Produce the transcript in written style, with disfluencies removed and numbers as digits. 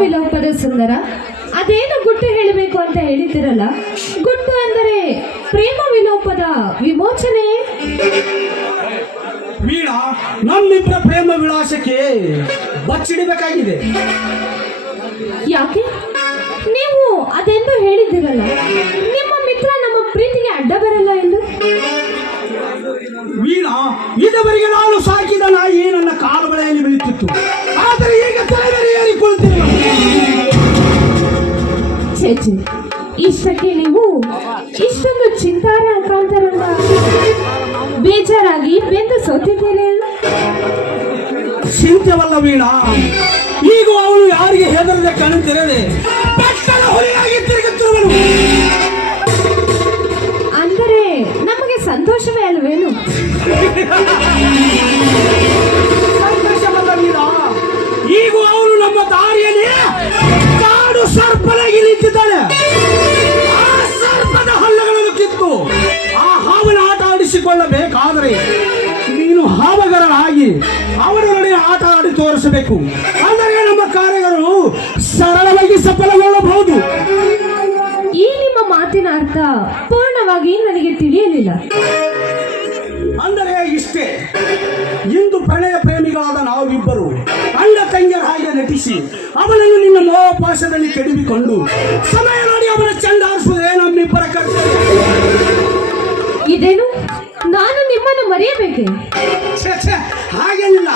ವಿಲೋಪದ ಸುಂದರ, ಅದೇನು ಗುಟ್ಟು ಹೇಳಬೇಕು ಅಂತ ಹೇಳಿದಿರಲ್ಲ, ಗುಟ್ಟು ಅಂದರೆ ಪ್ರೇಮ ವಿಲೋಪದ ವಿಮೋಚನೆ. ವೀಣಾ, ನಮ್ಮಿಬ್ಬರ ಪ್ರೇಮ ವಿಳಾಸಕ್ಕೆ ಬಚ್ಚಿಡಬೇಕಾಗಿದೆ. ಯಾಕೆ? ನೀವು ಅದೆಂದು ಹೇಳಿದಿರಲ್ಲ, ನಿಮ್ಮ ಮಿತ್ರ ನಮ್ಮ ಪ್ರೀತಿಗೆ ಅಡ್ಡ ಬರಲ್ಲ ಎಂದು. ವೀಣಾ, ಇದುವರೆಗೆ ನಾನು ಸಾಕಿದ ನಾಯಿ ನನ್ನ ಕಾಲು ಬಳೆಯಲ್ಲಿ ಬೆಳೆಯುತ್ತಿತ್ತು, ಆದರೆ ಈಗ ತಲೆದರೆ ಏರಿಕೊಳ್ಳುತ್ತಿಲ್ಲ. ಛೇ, ಇಷ್ಟಕ್ಕೆ ನೀವು ಇಷ್ಟೊಂದು ಚಿಂತಾರ ಕಾಂತಾರಲ್ಲ, ಬೇಜಾರಾಗಿ ಬೆಂದು ಸೋತಿದ್ದೀರಿ. ಚಿಂತೆವಲ್ಲ ವೀಣಾ, ಈಗ ಅವಳು ಯಾರಿಗೆ ಹೆದರದೆ ಕಾಣುತ್ತಿರದೆ ಪಟ್ಟಣ ಹೊರೆಯಾಗಿ ತಿರುಗುತ್ತಿರುವಳು. ಅಂದರೆ ನಮಗೆ ಸಂತೋಷವೇ ಅಲ್ವೇನು? ಸಂತೋಷವಲ್ಲ ವೀಣಾ, ಈಗ ಅವಳು ನಮ್ಮ ದಾರಿಯಲ್ಲಿ ಕಾಡು ಸರ್ಪನಾಗಿ ನಿಂತಿದ್ದಾಳೆ. ಆ ಸರ್ಪದ ಹಲ್ಲಗಳನ್ನು ಕಿತ್ತು ಆ ಹಾವನ ಆಟ ಆಡಿಸಿಕೊಳ್ಳಬೇಕಾದರೆ ನೀನು ಹಾವಗರನಾಗಿ ಅವರ ನಡುವೆ ಆಟ ಆಡಿ ತೋರಿಸಬೇಕು. ಅಂದರೆ ನಮ್ಮ ಕಾರ್ಯಗಳು ಸರಳವಾಗಿ ಸಫಲಗೊಳ್ಳಬಹುದು. ಈ ನಿಮ್ಮ ಮಾತಿನ ಅರ್ಥ ಪೂರ್ಣವಾಗಿ ನನಗೆ ತಿಳಿಯಲಿಲ್ಲ. ಅಂದರೆ ಇಷ್ಟೇ, ಇಂದು ಪ್ರಣಯ ಪ್ರೇಮಿಗಳಾದ ನಾವಿಬ್ಬರು ಅಣ್ಣ ತಂಗಿಯರ ಹಾಗೆ ನಟಿಸಿ ಅವನನ್ನು ನಿನ್ನ ಮೋಪಾಸದಲ್ಲಿ ಕೆಡವಿಕೊಂಡು ಸಮಯ ನೋಡಿ ಅವನ ಚಂಡಾರಿಸುವುದೇ ನಮ್ಮಿಬ್ಬರ ಕರ್ತವ್ಯ. ಇದೇನು, ನಾನು ನಿಮ್ಮನ್ನು ಮರೆಯಬೇಕೆ? ಹಾಗೇನಿಲ್ಲ.